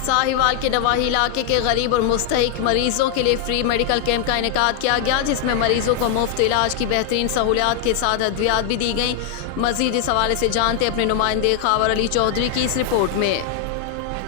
साहिवाल के नवाही इलाके के गरीब और मुस्तहिक मरीजों के लिए फ्री मेडिकल कैंप का इनेकाद किया गया, जिसमें मरीजों को मुफ्त इलाज की बेहतरीन सहूलियात के साथ अद्वियात भी दी गई। मजीद इस हवाले से जानते अपने नुमाइंदे खावर अली चौधरी की इस रिपोर्ट में।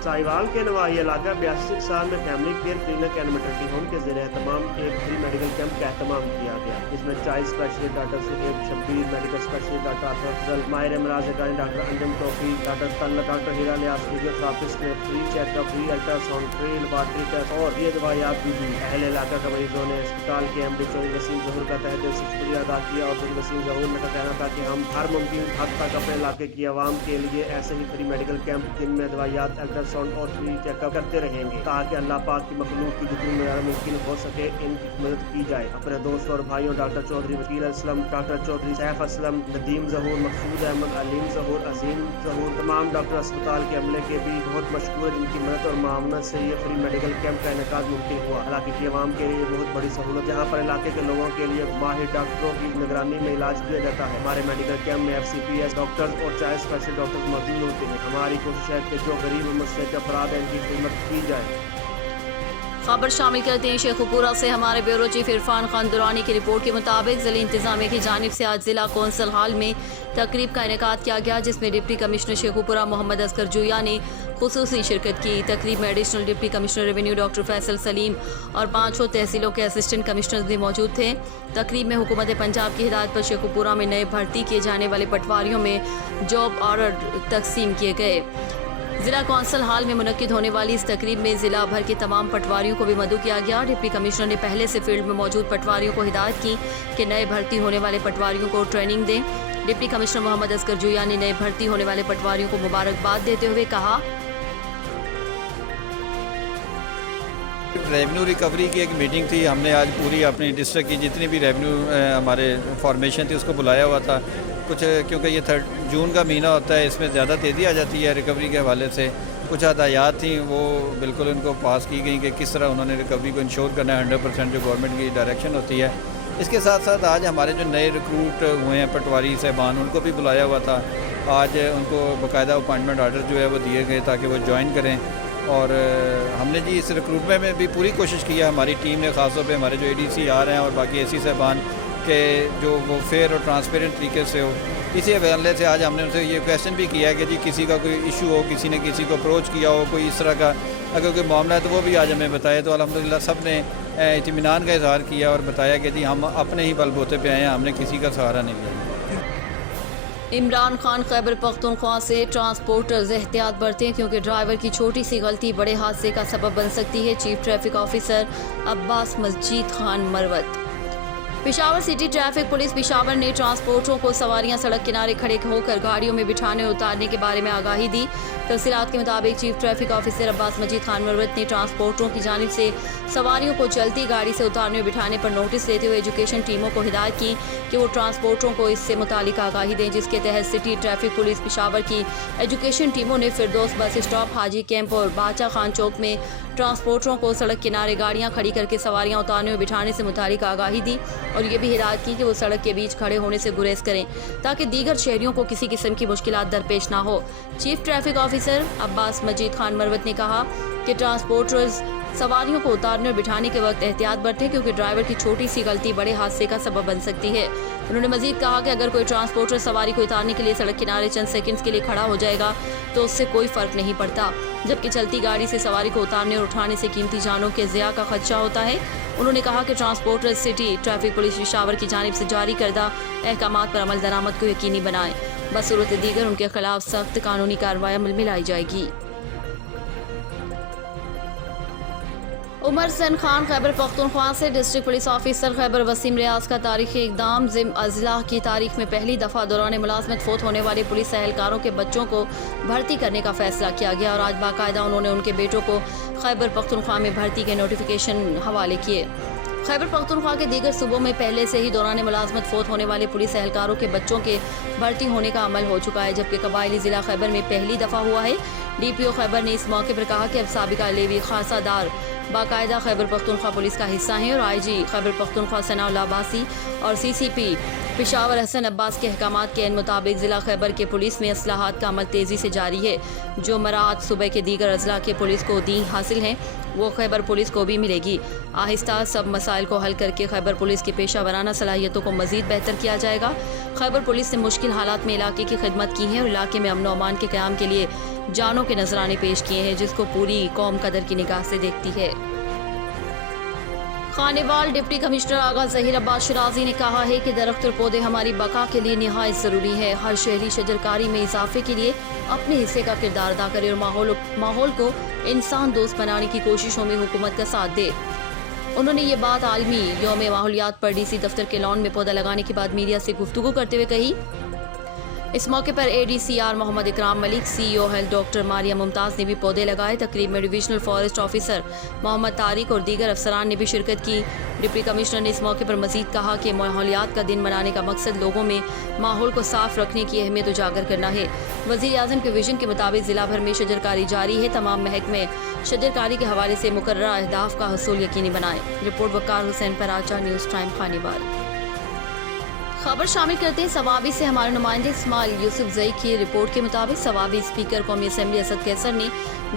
साहिवाल के नवाही इलाका 82 साल में family care clinic and maternity home के ज़रिए तमाम एक फ्री मेडिकल कैंप का एहतमाम किया गया, जिसमें child specialist doctor Suhaib Shabbir, medical specialist doctor Afzal, माहिर इमराज डॉक्टर अंजम तौफी, doctor Talla, doctor Hira Ilyas, physiotherapist ने free checkup, free ultrasound, free laboratory test और ये दवाइयात भी दी। अहल इलाका के मरीजों ने अस्पताल के एमडी चौधरी वसीम ज़हूर का तहे दिल से शुक्रिया अदा किया और चौधरी वसीम ज़हूर ने कहना था कि हम हर मुमकिन हद तक अपने इलाके की आवाम के लिए ऐसे ही फ्री मेडिकल कैंप जिनमें दवाइयात, अल्ट्रासाउंड और फ्री चेकअप करते रहेंगे, ताकि अल्लाह पाक की मखलूक की जितनी ज़्यादा मुमकिन हो सके इनकी मदद की जाए। अपने दोस्तों और भाइयों डॉक्टर चौधरी वकील असलम, डॉक्टर चौधरी सैफ असलम, नदीम ज़हूर, मकसूद अहमद, अलीम ज़हूर, अजीम ज़हूर, तमाम डॉक्टर अस्पताल के अमले के भी बहुत मशहूर है, जिनकी मदद और मामनत से ये फ्री मेडिकल कैंप का इनेकाद मुमकिन हुआ। इलाके की आवाम के लिए बहुत बड़ी सहूलत, जहाँ पर इलाके के लोगों के लिए माहिर डॉक्टरों की निगरानी में इलाज किया जाता है। हमारे मेडिकल कैंप में FCPS डॉक्टर्स और चाइल्ड स्पेशलिस्ट डॉक्टर्स मौजूद होते हैं। हमारी कोशिश है कि जो गरीब और मुस्तहिक अफराद हैं इनकी खिदमत की जाए। खबर शामिल करते हैं शेखुपुरा से। हमारे ब्यूरो चीफ इरफान खान दुरानी की रिपोर्ट के मुताबिक ज़िला इंतजामिया की जानिब से आज ज़िला कौंसल हॉल में तकरीब का इनेकाद किया गया, जिसमें डिप्टी कमिश्नर शेखुपुरा मोहम्मद असगर जुया ने खुसूसी शिरकत की। तकरीब में additional deputy commissioner revenue doctor Faisal Salim और 5 तहसीलों के असिस्टेंट कमिश्नर्स भी मौजूद थे। तकरीब में हुकूमत पंजाब की हिदायत पर शेखुपुरा में नए भर्ती किए जाने वाले पटवारियों में जॉब ऑर्डर तकसीम किए गए। जिला कौंसल हॉल में मुनक्किद होने वाली इस तकरीब में जिला भर के तमाम पटवारियों को भी मदऊ किया गया। डिप्टी कमिश्नर ने पहले से फील्ड में मौजूद पटवारियों को हिदायत की कि नए भर्ती होने वाले पटवारियों को ट्रेनिंग दें। डिप्टी कमिश्नर मोहम्मद असगर जुया ने नए भर्ती होने वाले पटवारियों को मुबारकबाद देते हुए कहा, रेवेन्यू रिकवरी की एक मीटिंग थी। हमने आज पूरी अपनी डिस्ट्रिक्ट की जितनी भी रेवेन्यू हमारे फॉर्मेशन थी उसको बुलाया हुआ था। कुछ क्योंकि ये 3 जून का महीना होता है, इसमें ज़्यादा तेज़ी आ जाती है रिकवरी के हवाले से। कुछ हदायत थी वो बिल्कुल उनको पास की गई कि किस तरह उन्होंने रिकवरी को इंश्योर करना है 100% जो गवर्नमेंट की डायरेक्शन होती है। इसके साथ साथ आज हमारे जो नए रिक्रूट हुए हैं पटवारी साहबान, उनको भी बुलाया हुआ था। आज उनको बाकायदा अपॉइंटमेंट आर्डर जो है वो दिए गए ताकि वो ज्वाइन करें। और हमने जी इस रिक्रूटमेंट में भी पूरी कोशिश की है हमारी टीम ने, ख़ासतौर पे हमारे जो ADC आ रहे हैं और बाकी AC साहबान के जो वो फेयर और ट्रांसपेरेंट तरीके से हो। इसी हवाले से आज हमने उनसे ये क्वेश्चन भी किया है कि जी किसी का कोई इशू हो, किसी ने किसी को अप्रोच किया हो, कोई इस तरह का अगर कोई मामला है तो वो भी आज हमें बताए। तो अल्हम्दुलिल्लाह सब ने इत्मीनान का इजहार किया और बताया कि जी हम अपने ही बलबूते पे आए हैं, हमने किसी का सहारा नहीं लिया। इमरान खान खैबर पख्तूनख्वा से ट्रांसपोर्टर्स एहतियात बरतें क्योंकि ड्राइवर की छोटी सी गलती बड़े हादसे का सबब बन सकती है। Chief traffic officer Abbas Majeed Khan Marwat. Peshawar city traffic police Peshawar ने ट्रांसपोर्टरों को सवारियां सड़क किनारे खड़े होकर गाड़ियों में बिठाने और उतारने के बारे में आगाही दी। तफसीलात के मुताबिक chief traffic officer Abbas Majeed Khan Marwat ने ट्रांसपोर्टरों की जानिब से सवारियों को चलती गाड़ी से उतारने और बिठाने पर नोटिस देते हुए एजुकेशन टीमों को हिदायत की कि वो ट्रांसपोर्टरों को इससे मुतालिक आगाही दें, जिसके तहत सिटी ट्रैफिक पुलिस पेशावर की एजुकेशन टीमों ने फिरदौस बस स्टॉप, हाजी कैंप और बादशाह खान चौक में ट्रांसपोर्टरों को सड़क किनारे गाड़ियां खड़ी करके सवारियां उतारने और बिठाने से मुतालिक आगाही दी और ये भी हिदायत की कि वो सड़क के बीच खड़े होने से गुरेज करें ताकि दीगर शहरियों को किसी किस्म की मुश्किलात दरपेश ना हो। Chief traffic officer Abbas Majeed Khan Marwat ने कहा कि ट्रांसपोर्टर्स सवारियों को उतारने और बिठाने के वक्त एहतियात बरतें क्योंकि ड्राइवर की छोटी सी गलती बड़े हादसे का सबब बन सकती है। उन्होंने मजीद कहा कि अगर कोई ट्रांसपोर्टर सवारी को उतारने के लिए सड़क किनारे चंद सेकंड्स के लिए खड़ा हो जाएगा तो उससे कोई फ़र्क नहीं पड़ता, जबकि चलती गाड़ी से सवारी को उतारने और उठाने से कीमती जानों के ज़िया का खदशा होता है। उन्होंने कहा कि transporter city traffic police Peshawar की जानिब से जारी करदा अहकामात पर अमल दरामद को यकीनी बनाएं। बसूरत दीगर उनके खिलाफ सख्त कानूनी कार्रवाई अमल में लाई जाएगी। उमर सन खान खैबर पख्तूनख्वा से district police officer Khyber Waseem Riaz का तारीखी इक़दाम ज़िम अज़ला की तारीख में पहली दफ़ा दौरान मुलाजमत फोत होने वाले पुलिस एहलकारों के बच्चों को भर्ती करने का फैसला किया गया और आज बाकायदा उन्होंने उनके बेटों को खैबर पख्तूनख्वा में भर्ती के नोटिफिकेशन हवाले किए। खैबर पख्तूनख्वा के दीगर सूबों में पहले से ही दौरान मुलाजमत फोत होने वाले पुलिस एहलकारों के बच्चों के भर्ती होने का अमल हो चुका है, जबकि कबायली ज़िला खैबर में पहली दफ़ा हुआ है। DPO खैबर ने इस मौके पर कहा कि अब साबिका लेवी खासादार बाकायदा खैबर पख्तूनख्वा पुलिस का हिस्सा हैं और IG खैबर पख्तूनख्वा सनाउल्लाह अब्बासी और CCP पेशावर हसन अब्बास के अहकामात के मुताबिक ज़िला खैबर के पुलिस में असलाहत का अमल तेज़ी से जारी है। जो मराहत सुबह के दीगर अजला के पुलिस को दी हासिल हैं वो खैबर पुलिस को भी मिलेगी। आहिस्ता सब मसाइल को हल करके खैबर पुलिस की पेशा वराना सलाहियतों को मज़ीद बेहतर किया जाएगा। खैबर पुलिस ने मुश्किल हालात में इलाके की खिदमत की है और इलाके में अमन व अमान के क़याम के लिए जानों के नजराने पेश किए हैं, जिसको पूरी कौम कदर की निगाह से देखती है। खानेवाल डिप्टी कमिश्नर आगा ज़हीर अब्बास शिराजी ने कहा है कि दरख्त और पौधे हमारी बका के लिए निहायत ज़रूरी है। हर शहरी शजरकारी में इजाफे के लिए अपने हिस्से का किरदार अदा करे और माहौल को इंसान दोस्त बनाने की कोशिशों में हुकूमत का साथ दे। उन्होंने ये बात आलमी यौम माहौलियात पर DC दफ्तर के लॉन में पौधा लगाने के बाद मीडिया से गुफ्तगू करते हुए कही। इस मौके पर ADCR Mohammad Ikram Malik, CEO health doctor Maria Mumtaz ने भी पौधे लगाए। तकरीब में divisional forest officer Mohammad Tariq और दीगर अफसरान ने भी शिरकत की। डिप्टी कमिश्नर ने इस मौके पर मजीद कहा कि माहौलियात का दिन मनाने का मकसद लोगों में माहौल को साफ रखने की अहमियत उजागर करना है। वज़ीर आज़म के विजन के मुताबिक ज़िला भर में शजरकारी जारी है। तमाम महकमे शजरकारी के हवाले से मुकर्ररा अहदाफ का हसूल यकीनी बनाएं। रिपोर्ट वकार हुसैन पराचा, न्यूज़ टाइम खानेवाल। खबर शामिल करते हैं सवाबी से हमारे नुमाइंदे इस्माइल यूसुफ जई की रिपोर्ट के मुताबिक सवाबी स्पीकर कौमी असम्बली असद कैसर ने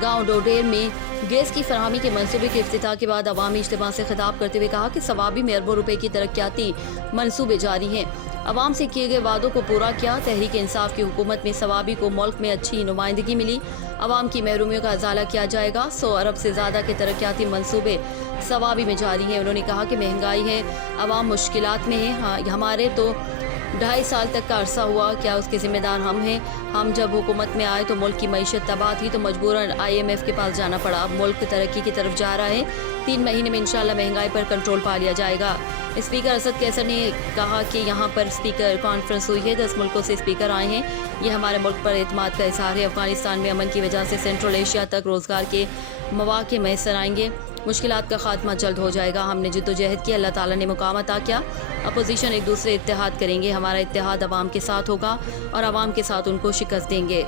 गांव डोडेर में गैस की फराहमी के मंसूबे के इफ्तिताह के बाद अवामी इज्तिमा से खिताब करते हुए कहा कि सवाबी में अरबों रुपए की तरक्याती मंसूबे जारी हैं। अवाम से किए गए वादों को पूरा किया। तहरीक इंसाफ की हुकूमत में सवाबी को मुल्क में अच्छी नुमाइंदगी मिली। अवाम की महरूमियों का अजाला किया जाएगा। 100 अरब से ज़्यादा के तरक्याती मंसूबे सवाबी में जारी हैं। उन्होंने कहा कि महंगाई है, अवाम मुश्किलात में है। हमारे तो 2.5 साल तक का अरसा हुआ, क्या उसके जिम्मेदार हम हैं? हम जब हुकूमत में आए तो मुल्क की मईशत तबाह थी तो मजबूरन IMF के पास जाना पड़ा। अब मुल्क तरक्की की तरफ जा रहा है। 3 महीने में इंशाल्लाह महंगाई पर कंट्रोल पा लिया जाएगा। स्पीकर असद कैसर ने कहा कि यहाँ पर स्पीकर कॉन्फ्रेंस हुई है, 10 मुल्कों से स्पीकर आए हैं। ये हमारे मुल्क पर एतमाद का इजहार है। अफगानिस्तान में अमन की वजह से सेंट्रल एशिया तक रोज़गार के मौके मैसर आएंगे। मुश्किलात का खात्मा जल्द हो जाएगा। हमने जिद्दोजहद की, अल्लाह ताला ने मुकाम अता किया। अपोजिशन एक दूसरे इत्तेहाद करेंगे। हमारा इत्तेहाद अवाम के साथ होगा और अवाम के साथ उनको शिकस्त देंगे।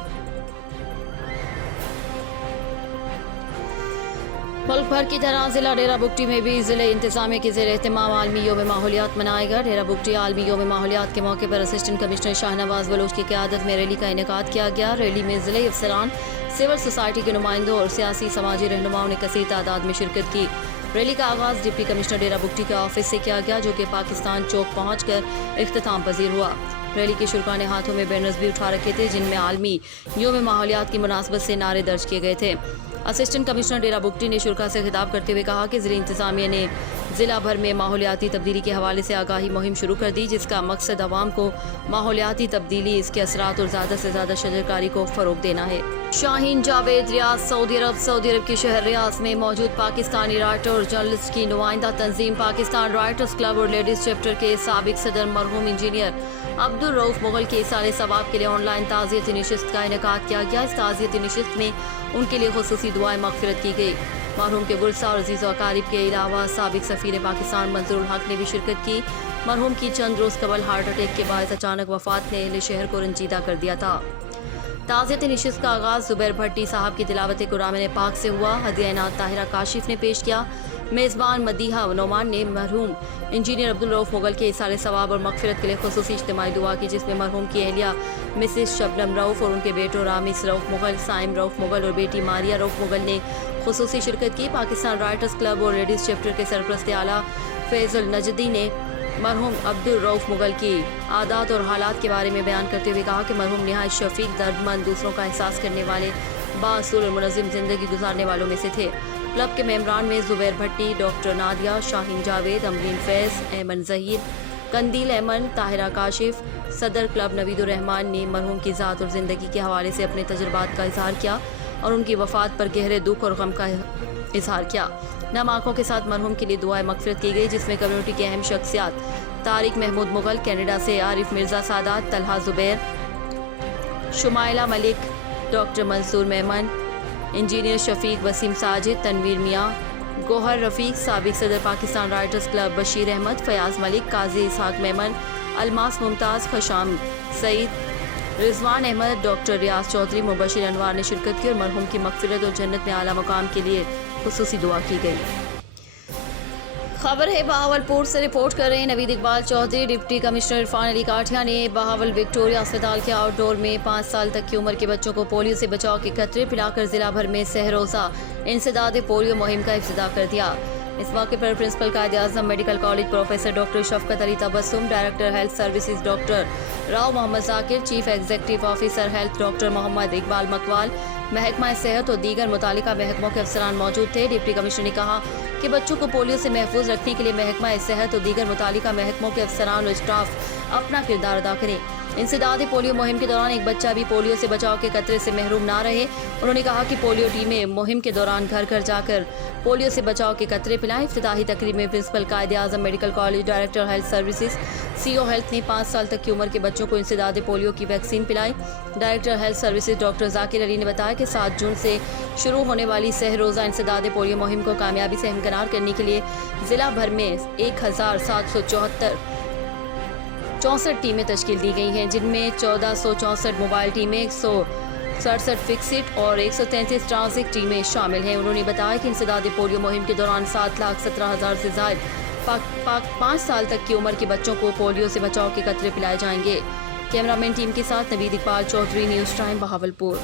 मुल्क भर की तरह ज़िला डेरा बुगटी में भी ज़िले इंतज़ामिया के ज़ेर एहतमाम आलमी यौम माहौलियात मनाएगा। डेरा बुगटी आलमी यौम माहौलियात के मौके पर असिस्टेंट कमिश्नर शाहनवाज बलोच की क़यादत में रैली का इनेकाद किया गया। रैली में ज़िले अफसरान, सिविल सोसाइटी के नुमाइंदों और सियासी समाजी रहनुमाओं ने कसीर तादाद में शिरकत की। रैली का आगाज़ डिप्टी कमिश्नर डेरा बुगटी के ऑफिस से किया गया, जो कि पाकिस्तान चौक पहुँचकर इख्तिताम पजीर हुआ। रैली के शुरका ने हाथों में बैनर्स भी उठा रखे थे, जिनमें आलमी यौम माहौलियात की मुनासबत से नारे दर्ज किए गए थे। असिस्टेंट कमिश्नर डेरा बुगटी ने शुरका से खिताब करते हुए कहा कि ज़िला इंतज़ामिया ने ज़िला भर में माहौलियाती तब्दीली के हवाले से आगाही मुहिम शुरू कर दी, जिसका मकसद आवाम को माहौलियाती तब्दीली, इसके असरात और ज़्यादा से ज़्यादा शजरकारी को फ़रोग़ देना है। शाहीन जावेद रियाज सऊदी अरब के शहर रियाज में मौजूद पाकिस्तानी राइटर और जर्नलिस्ट की नुमाइंदा तंजीम पाकिस्तान राइटर्स क्लब और लेडीज़ चैप्टर के साबिक सदर मरहूम इंजीनियर अब्दुल रऊफ मुगल के इसाले सवाब के लिए ऑनलाइन ताज़ियती नशिस्त का इनेकाद किया गया। इस ताज़ियती नशिस्त में उनके लिए खुसूसी दुआएं मग़फ़िरत की गई। मरहूम के गुरसा और अजीज़ व अकारिब के अलावा साबिक सफ़ीर पाकिस्तान मंजूरुल हक ने भी शिरकत की। मरहूम की चंद रोज़ कबल हार्ट अटैक के बाद अचानक वफ़ात ने अहले शहर को रंजीदा कर दिया था। ताज़ियती नशिस्त का आगाज़ ज़ुबैर भट्टी साहब की तिलावत कुरान पाक से हुआ। हदिया इनात ताहिरा काशिफ ने पेश किया। मेज़बान मदीहा नोमान ने मरहूम इंजीनियर अब्दुल रऊफ मुगल के इसाले सवाब और मग़फ़िरत के लिए खुसूसी इज्तिमाई दुआ की, जिसमें मरहूम की अहलिया मिसेस शबनम रऊफ और उनके बेटों रामिस रऊफ मुगल, साइम रऊफ मुगल और बेटी मारिया रऊफ मुगल ने खुसूसी शिरकत की। पाकिस्तान राइटर्स क्लब और लेडीज़ चैप्टर के सरपरस्त आला फैज़ुल नजदी ने मरहूम अब्दुल रऊफ मुगल की आदात और हालात के बारे में बयान करते हुए कहा कि मरहूम निहायत शफीक, दर्दमंद, दूसरों का एहसास करने वाले, बाअसूल और मुनज़्ज़म ज़िंदगी गुजारने वालों में से थे। क्लब के मेंबरान में ज़ुबैर भट्टी, डॉक्टर नादिया, शाहीन जावेद, अमरीन फैज़, अहमद ज़हीर, कंदील अहमद, ताहिरा काशिफ। सदर क्लब नवीदुर रहमान ने मरहूम की ज़ात और ज़िंदगी के हवाले से अपने तजुर्बात का इज़हार किया और उनकी वफ़ात पर गहरे दुख और गम का इज़हार किया। नम आंखों के साथ मरहूम के लिए दुआएं मग़फ़िरत की गई, जिसमें कम्युनिटी के अहम शख्सियात तारिक महमूद मुगल, कनाडा से आरिफ मिर्ज़ा सादात, तलहा ज़ुबैर, शुमाइला मलिक, डॉक्टर मंसूर मेमन, इंजीनियर शफीक वसीम साजिद, तनवीर मियाँ, गोहर रफ़ीक, साबिक सदर पाकिस्तान राइटर्स क्लब बशीर अहमद, फयाज़ मलिक, काजी इसहाक मेमन, अलमास मुमताज़, खशाम सईद, रिजवान अहमद, डॉक्टर रियाज चौधरी, मुबशिर अनवार ने शिरकत की और मरहूम की मग़फ़िरत और जन्नत में आला मुकाम के लिए खुसूसी दुआ की गई। खबर है बहावलपुर से रिपोर्ट कर रहे हैं नवीद इकबाल चौधरी। डिप्टी कमिश्नर इरफान अली काठिया ने बहावल विक्टोरिया अस्पताल के आउटडोर में 5 साल तक की उम्र के बच्चों को पोलियो से बचाव के कतरे पिलाकर जिला भर में सहरोजा इंसदाद पोलियो मुहिम का इफ्तिताह कर दिया। इस मौके पर principal Quaid-e-Azam medical college professor doctor Shafqat Ali Tabassum, director health services doctor Rao Mohammad Zakir, chief executive officer health doctor Mohammad Iqbal Makwal, महकमा सेहत और दीगर मुतालिका महकमों के अफसरान मौजूद थे। डिप्टी कमिश्नर ने कहा कि बच्चों को पोलियो से महफूज रखने के लिए महकमा सेहत और दीगर मुतालिका महकमों के अफसरान और स्टाफ अपना किरदार अदा करें। इंसदाद पोलियो मुहिम के दौरान एक बच्चा भी पोलियो से बचाव के खतरे से महरूम ना रहे। उन्होंने कहा कि पोलियो टीमें मुहिम के दौरान घर घर जाकर पोलियो से बचाव के कतरे पिलाएं। इफ्तिताही तकरीब में principal Quaid-e-Azam medical college, director health services CO health ने 5 साल तक की उम्र के बच्चों को इंसदाद पोलियो की वैक्सीन पिलाई। Director health services doctor Zakir Ali ने बताया कि 7 जून से शुरू होने वाली सहरोजा इंसदाद पोलियो मुहिम को कामयाबी से हमकिनार करने के लिए जिला भर में 1764 टीमें तश्कील दी गई हैं, जिनमें 1464 मोबाइल टीमें, 167 फिक्सिट और 133 ट्रांजिट टीमें शामिल हैं। उन्होंने बताया कि इंसदाद पोलियो मुहिम के दौरान 7,17,000 से ज़ायद 5 साल तक की उम्र के बच्चों को पोलियो से बचाव के कतरे पिलाए जाएंगे। कैमरामैन टीम के साथ नवीद इकबाल चौधरी, न्यूज़ टाइम बहावलपुर।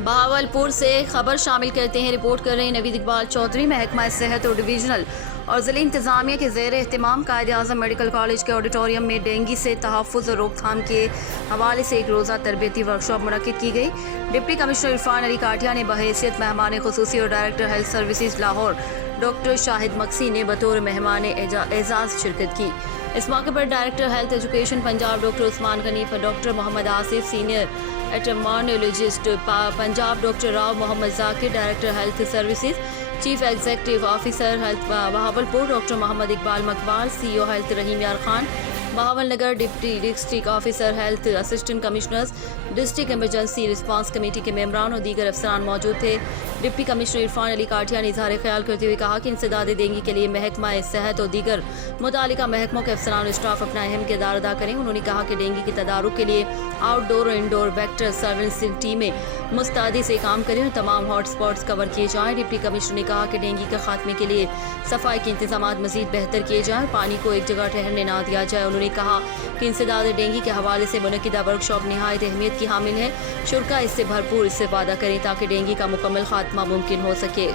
बहावलपुर से खबर शामिल करते हैं, रिपोर्ट कर रहे हैं नवीद इकबाल चौधरी। महकमा सेहत और डिवीजनल और ज़िले इंतज़ामिया के ज़ेर एहतमाम कायद-ए-आज़म मेडिकल कॉलेज के ऑडिटोरियम में डेंगू से तहफ़्फ़ुज़ और रोकथाम के हवाले से एक रोज़ा तरबियती वर्कशॉप मुनक़्क़िद की गई। डिप्टी कमिश्नर इरफान अली काठिया ने बहैसियत मेहमान ख़ुसूसी और director health services Lahore doctor Shahid Maksi ने बतौर मेहमान एजाज़ शिरकत की। इस मौके पर director health education Punjab doctor Usman Ganif, doctor Mohammad Asif, senior entomologist Punjab doctor Rao Mohammad Zakir, director health services chief executive officer health Bahawalpur doctor Mohammad Iqbal Makwal, CEO health Rahim Yar Khan, Bahawalnagar deputy district officer health, assistant commissioners, district emergency response committee के मेंबरान और दीगर अफसरान मौजूद थे। डिप्टी कमिश्नर इरफान अली काठिया ने इजहार ख्याल करते हुए कहा कि इंसदाद डेंगू के लिए महकमा सेहत और दीगर मुतालिका महकमों के अफसरान और स्टाफ अपना अहम किरदार अदा करें। उन्होंने कहा कि डेंगू के तदारुक के लिए आउटडोर और इंडोर वेक्टर सर्वेलेंस टीमें मुस्तैदी से काम करें और तमाम हॉट स्पॉट्स कवर किए जाएं। डिप्टी कमिश्नर ने कहा कि डेंगू के खात्मे के लिए सफाई के इंतजाम मजीद बेहतर किए जाएं, पानी को एक जगह ठहरने ना दिया जाए। उन्होंने कहा कि इंसदाद डेंगू के हवाले से मुनक़्क़िदा वर्कशॉप निहायत अहमियत की हामिल है। शुरा इससे भरपूर इस्तेफादा करें ताकि डेंगू का मुकम्मल खात्मा मुमकिन हो सके।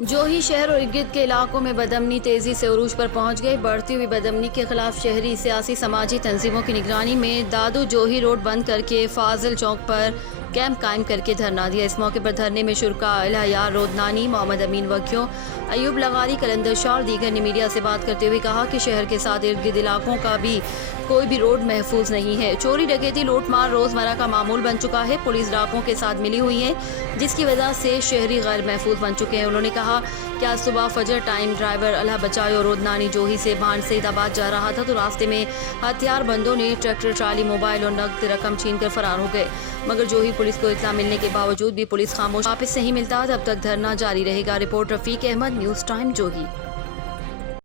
जोही शहर और इर्द के इलाकों में बदअमनी तेज़ी से उरूज पर पहुंच गई। बढ़ती हुई बदअमनी के खिलाफ शहरी सियासी समाजी तंजीमों की निगरानी में दादू जोही रोड बंद करके फाजिल चौक पर कैंप कायम करके धरना दिया। इस मौके पर धरने में शुरा इलायार रोदनानी, मोहम्मद अमीन वक्यों, अयूब लगारी, कलंदर शाह और दीगर ने मीडिया से बात करते हुए कहा कि शहर के साथ इर्द गिर्द इलाकों का भी कोई भी रोड महफूज नहीं है। चोरी डकैती लूटमार रोजमर्रा का मामूल बन चुका है। पुलिस डाकों के साथ मिली हुई है, जिसकी वजह से शहरी गैर महफूज बन चुके हैं। उन्होंने कहा कि आज सुबह फजर टाइम ड्राइवर अल्लाह बचाए और रोदनानी जोही से भान सईदाबाद जा रहा था तो रास्ते में हथियार बंदों ने ट्रैक्टर ट्राली मोबाइल और नकद रकम छीन कर फरार हो गए। मगर जोही पुलिस को इत्तला मिलने के बावजूद भी पुलिस खामोश, वापस नहीं मिलता। तब तक धरना जारी रहेगा। Report Rafiq Ahmad, news time जोही।